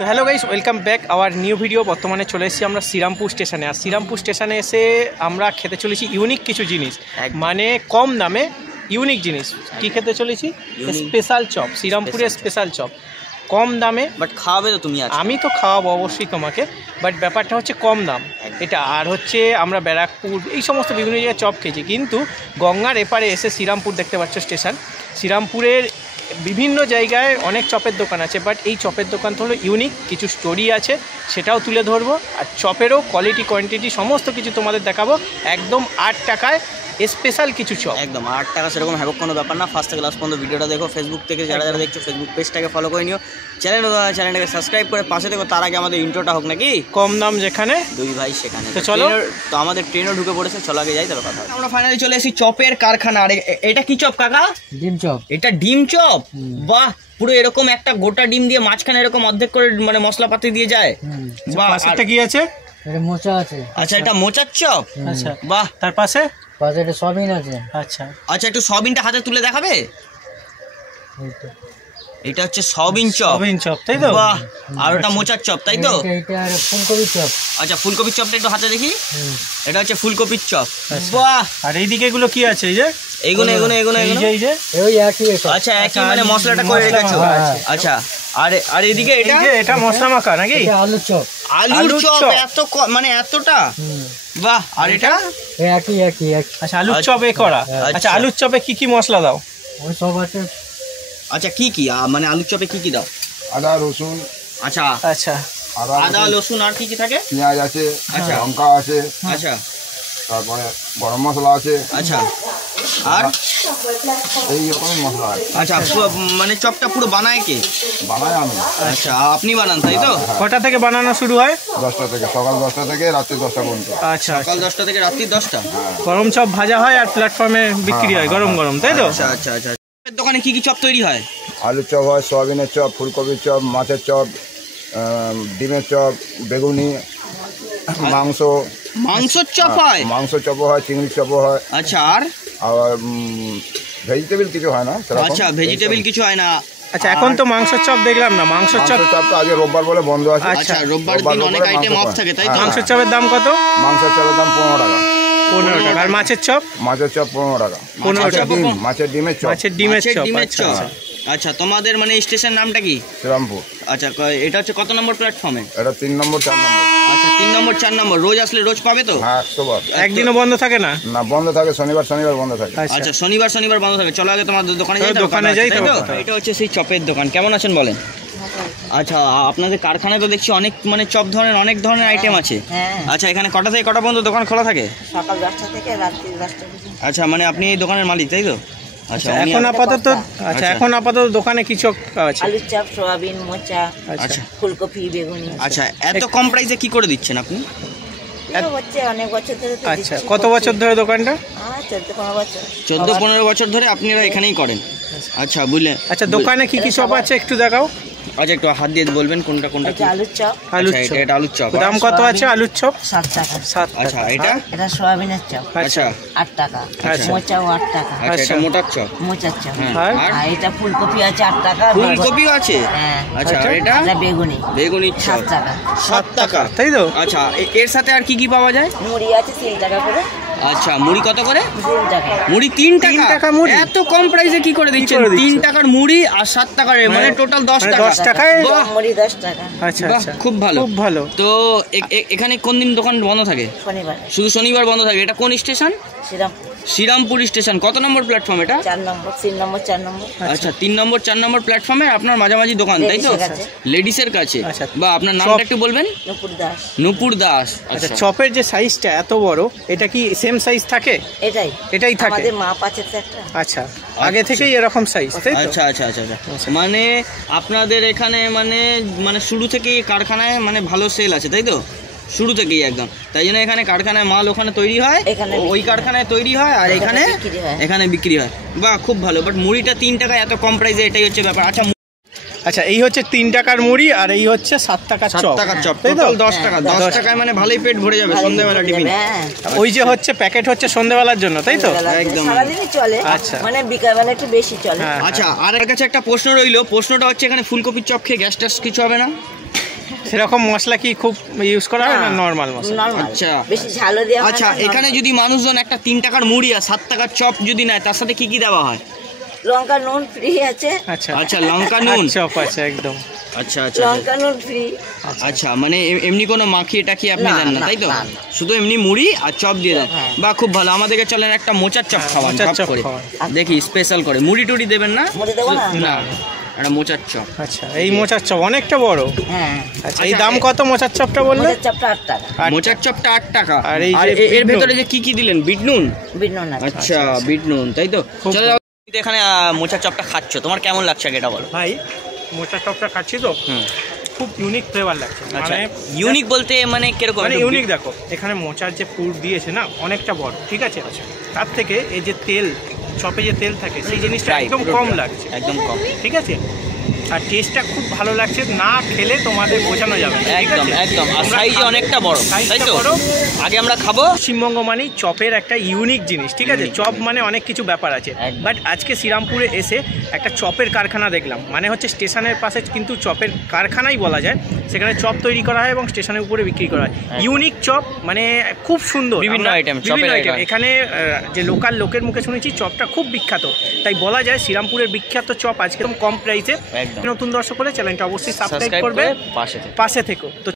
তো hello guys, welcome back our new video. বর্তমানে চলে এসেছি আমরা শ্রীরামপুর স্টেশনে। আর শ্রীরামপুর স্টেশনে এসে আমরা খেতে চলেছি ইউনিক কিছু জিনিস, মানে কম দামে ইউনিক জিনিস। কি খেতে চলেছি? স্পেশাল চপ, শ্রীরামপুরের স্পেশাল চপ, কম দামে। বাট খাওয়াবে তো তুমি? আমি তো খাওয়াবো অবশ্যই তোমাকে, বাট ব্যাপারটা হচ্ছে কম দাম এটা। আর হচ্ছে আমরা ব্যারাকপুর এই সমস্ত বিভিন্ন জায়গায় চপ খেয়েছি, কিন্তু গঙ্গার এপারে এসে শ্রীরামপুর দেখতে পাচ্ছ স্টেশন, শ্রীরামপুরের বিভিন্ন জায়গায় অনেক চপের দোকান আছে, বাট এই চপের দোকান তো হলো ইউনিক, কিছু স্টোরি আছে সেটাও তুলে ধরবো। আর চপেরও কোয়ালিটি কোয়ান্টিটি সমস্ত কিছু তোমাদের দেখাবো একদম 8 টাকায় স্পেশাল কিছু চপ। একদম 8 টাকা, সেরকম হ্যাবক কোনো ব্যাপার না। ফার্স্ট থেকে লাস্ট পর্যন্ত ভিডিওটা দেখো। ফেসবুক থেকে যারা যারা দেখছো ফেসবুক পেজটাকে ফলো করে নিও, চ্যানেলটাকে সাবস্ক্রাইব করে পাশে দেখো। তার আগে আমাদের ইন্ট্রোটা হোক নাকি? কম দাম যেখানে দুই ভাই সেখানে। তো চলো, তো আমাদের ট্রেনও ঢুকে পড়েছে, চলো আগে যাই তাহলে কথা। আমরা ফাইনালি চলে এসেছি চপের কারখানা। আর এটা কি চপ কাকা? ডিম চপ। এটা ডিম চপ? বাহ, পুরো এরকম একটা গোটা ডিম দিয়ে মাঝখানে এরকম অর্ধেক করে মানে মশলাপাতি দিয়ে যায়। বাহ, এটা কি আছে? এটা মোচা আছে। আচ্ছা, এটা মোচার চপ। আচ্ছা, বাহ। তার পাশে এটা সয়াবিন আছে। আচ্ছা আচ্ছা, একটু সয়াবিনটা হাতে তুলে দেখাবে? এটা হচ্ছে সয়াবিন চপ। সয়াবিন চপ, তাই তো? বাহ। আর ওটা মোচার চপ, তাই তো? এটা আর ফুলকপির চপ। আচ্ছা, ফুলকপির চপটা একটু হাতে দেখি। এটা হচ্ছে ফুলকপির চপ। বাহ। আর এইদিকে এগুলো কি আছে? এই যে এইগুলো এই যে ওই একই। আচ্ছা, একই মানে মশলাটা করে রেখেছো। আচ্ছা, আর এদিকে এটা মশলা মাখা নাকি? এটা আলুর চপ। আলুর চপ এত মানে এতটা? বাহ। আর এটা একই। আচ্ছা, আলুর চপ এ করা। আচ্ছা, আলুর চপে কি কি মশলা দাও? ওই সব আছে। আচ্ছা, কি কি মানে আলুর চপে কি কি দাও? আদা রসুন। আচ্ছা আচ্ছা, আদা রসুন আর কি কি থাকে? পেঁয়াজ আছে, আচ্ছা, লঙ্কা আছে, আচ্ছা, তারপরে গরম মশলা আছে, আচ্ছা, আর এই রকমের মশলা আছে। আচ্ছা, মানে চপটা পুরো বানায় কে? বানাই আমি। আচ্ছা, আপনি বানান তাই তো? কটা থেকে বানানো শুরু হয়? 10টা থেকে, সকাল 10টা থেকে রাত্রি 10টা পর্যন্ত। আচ্ছা, সকাল 10টা থেকে রাত্রি 10টা। গরম চপ ভাজা হয় আর প্ল্যাটফর্মে বিক্রি হয় গরম গরম, তাই তো? আচ্ছা আচ্ছা আচ্ছা। দোকানে কি কি চপ তৈরি হয়? আলুর চপ হয়, সয়াবিনের চপ, ফুলকপির চপ, মাছের চপ, ডিমের চপ, বেগুনি, মাংসর চপ হয়? মাংস চপও হয়, চিংড়ির চপও হয়। আচ্ছা, আর ভেজিটেবল কিছু হয় না। আচ্ছা, ভেজিটেবল কিছু হয় না। আচ্ছা, এখন তো মাংসের চপ দেখলাম না। মাংসের চপ তো আজকে রোববার বলে বন্ধ আছে। আচ্ছা, রোববার দিন অনেক আইটেম অফ থাকে, তাই তো? মাংসের চপের দাম কত? মাংসের চপের দাম 15 টাকা। 15 টাকা। আর মাছের চপ? মাছের চপ 15 টাকা। 15 টাকা। মাছের ডিমের চপ। মাছের ডিমের চপ। আচ্ছা আচ্ছা। তোমাদের মানে স্টেশন নামটা কি? শ্রীরামপুর। আচ্ছা, এটা হচ্ছে কত নম্বর প্ল্যাটফর্মে? এটা 3 নম্বর 4 নম্বর। আচ্ছা, 3 নম্বর 4 নম্বর। রোজ আসলে রোজ পাবে তো? হ্যাঁ, 100 বার। একদিনও বন্ধ থাকে না? না, বন্ধ থাকে, শনিবার বন্ধ থাকে। আচ্ছা, শনিবার বন্ধ থাকে। চলো আগে তোমাদের দোকানে যাই। দোকানে যাই তো। এটা হচ্ছে সেই চপের দোকান। কেমন আছেন বলেন? আচ্ছা, আপনাদের কারখানায় তো দেখছি অনেক মানে চপ অনেক ধরনের আইটেম আছে। আচ্ছা, এখানে কটা থেকে কটা পর্যন্ত দোকান খোলা থাকে? সকাল 10টা থেকে রাত্রি 10টা পর্যন্ত। আচ্ছা, মানে আপনি এই দোকানের মালিক তাই তো? আচ্ছা, এখন আপাতত দোকানে কিছু আছে? আলুর চপ, সয়াবিন, মোচা, আচ্ছা, ফুলকপি, বেগুনি। আচ্ছা, এত কম প্রাইসে কি করে দিচ্ছেন আপনি? হচ্ছে অনেক বছর ধরে। আচ্ছা, কত বছর ধরে দোকানটা? 14-15 বছর। 14-15 বছর ধরে আপনারা এখানেই করেন? আচ্ছা, বুঝলেন। আচ্ছা, দোকানে কি কি চপ আছে একটু দেখাও। আচ্ছা, একটু হাত দিয়ে বলবেন কোনটা কি? আলুর চপ। এটা আলুর চপ। দাম কত আছে আলুর চপ? 7 টাকা। 7 টাকা। আচ্ছা, এটা সয়াবিনের চপ। আচ্ছা, 8 টাকা। আচ্ছা। মোচাও 8 টাকা। আচ্ছা, এটা মোটার চপ। মোচার চপ। আর আর এটা ফুলকপি আছে 8 টাকা। ফুলকপিও আছে? হ্যাঁ। আচ্ছা, আর এটা বেগুনির চপ 7 টাকা। 7 টাকা, তাই তো? আচ্ছা, এর সাথে আর কি কি পাওয়া যায়? মুড়ি আছে 3 টাকা করে। আচ্ছা, মুড়ি কত করে? 3 টাকা। মুড়ি 3 টাকা মুড়ি? এত কম প্রাইসে কি করে দিচ্ছেন? 3 টাকার মুড়ি আর 7 টাকার, মানে টোটাল 10 টাকা। 10 টাকায় মুড়ি 10 টাকা। আচ্ছা আচ্ছা, খুব ভালো, খুব ভালো। তো এখানে কোন দিন দোকান বন্ধ থাকে? শনিবার। শুধু শনিবার বন্ধ থাকে। এটা কোন স্টেশন? শ্রীরামপুর স্টেশন। কত নম্বর প্ল্যাটফর্ম এটা? 4 নম্বর, 3 নম্বর, 4 নম্বর। আচ্ছা, 3 নম্বর 4 নম্বর প্ল্যাটফর্মে আপনার মাঝামাঝি দোকান, তাই তো? লেডিসের কাছে। বা আপনার নামটা একটু বলবেন? নূপুর দাস। আচ্ছা, চপের যে সাইজটা এত বড়, এটা কি সেম সাইজ থাকে? এটাই থাকে? আমাদের মাপ আছে তো একটা। আচ্ছা, আগে থেকেই এরকম সাইজ, তাই তো? আচ্ছা আচ্ছা আচ্ছা। মানে আপনাদের এখানে মানে শুরু থেকেই কারখানায় মানে ভালো সেল আছে, তাই তো? শুরু থেকেই একদম, তাই জন্য এখানে কারখানায় মাল ওখানে তৈরি হয়, ওই কারখানায় তৈরি হয়, আর এখানে বিক্রি হয়। বাহ, খুব ভালো। বাট মুড়িটা 3 টাকা, এত কম প্রাইসে, এটাই হচ্ছে ব্যাপার। আচ্ছা আচ্ছা, এই হচ্ছে 3 টাকার মুড়ি আর এই হচ্ছে 7 টাকার চপ। 7 টাকার চপ, টোটাল 10 টাকা। 10 টাকায় মানে ভালোই পেট ভরে যাবে সন্ধ্যাবেলা টিফিন। ওই যে হচ্ছে প্যাকেট হচ্ছে সন্ধ্যাবেলার জন্য, তাই তো? একদম, সারাদিনই চলে। আচ্ছা, মানে বিকালবেলা একটু বেশি চলে। আচ্ছা, আর এর কাছে একটা প্রশ্ন রইলো। প্রশ্নটা হচ্ছে, এখানে ফুলকপির চপ খেয়ে গ্যাস ট্যাস কিছু হবে না? সেরকম মশলা কি খুব ইউজ করা হয় না নর্মাল মশলা? নরমাল। আচ্ছা। বেশি ঝালও দেওয়া হয় আচ্ছা, না, এখানে normal। যদি মানুষজন একটা 3 টাকার মুড়ি আর 7 টাকার চপ যদি নেয় তার সাথে কি কি দেওয়া হয়? লঙ্কা নুন ফ্রি আছে। আচ্ছা আচ্ছা, লঙ্কা নুন। চপ আছে একদম। আচ্ছা আচ্ছা লঙ্কা নুন ফ্রি। আচ্ছা, মানে এমনি কোনো মাখিয়ে টাকিয়ে আপনি না, দেন না, না, তাই তো? না, না। শুধু এমনি মুড়ি আর চপ দিয়ে দেন। হ্যাঁ। বা খুব ভালো, আমাদেরকে চলেন একটা মোচার চপ খাওয়ান মোচার চপ চপ করে খাওয়ান। দেখি, স্পেশাল করে। মুড়ি টুড়ি দেবেন না? মুড়ি দেবো না? না, একটা মোচার চপ। আচ্ছা, এই মোচার চপ অনেকটা বড়। হ্যাঁ। আচ্ছা, এই দাম কত মোচার চপটা বললে? মোচার চপটা 8 টাকা। মোচার চপটা 8 টাকা। আর এই আর যে এর বিট ভেতরে নুন। যে কি কি দিলেন? বিট নুন। বিট নুন আছে। আচ্ছা, বিট নুন, তাই তো? খুব চলো, এখানে মোচার চপটা খাচ্ছ, তোমার কেমন লাগছে আগে এটা বলো। ভাই মোচার চপটা খাচ্ছি তো হুম। খুব ইউনিক ফ্লেভার লাগছে। আচ্ছা, মানে ইউনিক বলতে মানে কিরকম? মানে একটু ইউনিক দেখো, এখানে মোচার যে পুর দিয়েছে না অনেকটা বড়, ঠিক আছে? তার থেকে এই যে তেল, চপে যে তেল থাকে সেই জিনিসটা Dry, একদম পুরো কম dry, লাগছে, একদম কম। ঠিক আছে? আর টেস্টটা খুব ভালো লাগছে, না খেলে তোমাদের বোঝানো যাবে না, ঠিক একদম আছে? একদম। আর তোমরা সাইজে খাবে। অনেকটা বড়, তাই সাইজটা তো? বড়। আগে আমরা খাবো। পশ্চিমবঙ্গ মানেই চপের একটা ইউনিক জিনিস, ঠিক আছে? চপ মানে অনেক কিছু ব্যাপার আছে, একদম। বাট আজকে শ্রীরামপুরে এসে একটা চপের কারখানা দেখলাম। মানে হচ্ছে স্টেশনের পাশে কিন্তু চপের কারখানাই বলা যায়, সেখানে চপ তৈরি করা হয় এবং স্টেশনের উপরে বিক্রি করা হয়। ইউনিক চপ, মানে খুব সুন্দর, বিভিন্ন আমরা item, বিভিন্ন চপের item। item। এখানে যে লোকাল লোকের মুখে শুনেছি চপটা খুব বিখ্যাত, তাই বলা যায় শ্রীরামপুরের বিখ্যাত চপ আজকে কম প্রাইসে। একদম। নতুন দর্শক হলে চ্যানেলটা অবশ্যই সাবস্ক্রাইব সাবস্ক্রাইব করবে, করে পাশে থেকে। পাশে থেকো। তো